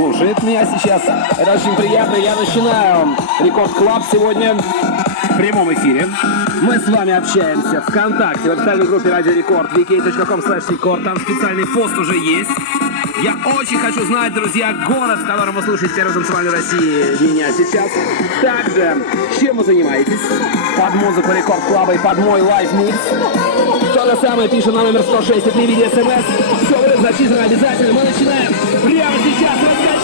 слушает меня сейчас. Это очень приятно. Я начинаю Рекорд Клаб сегодня в прямом эфире. Мы с вами общаемся ВКонтакте, в официальной группе Радио Рекорд, vk.com/record. Там специальный пост уже есть. Я очень хочу знать, друзья, город, в котором вы слушаете первую танцевальную России меня сейчас. Также, чем вы занимаетесь? Под музыку Рекорд Клаба и под мой лайв-микс. То же самое пишем на номер 106 и 3 в виде смс. Все будет зачитано обязательно. Мы начинаем прямо сейчас.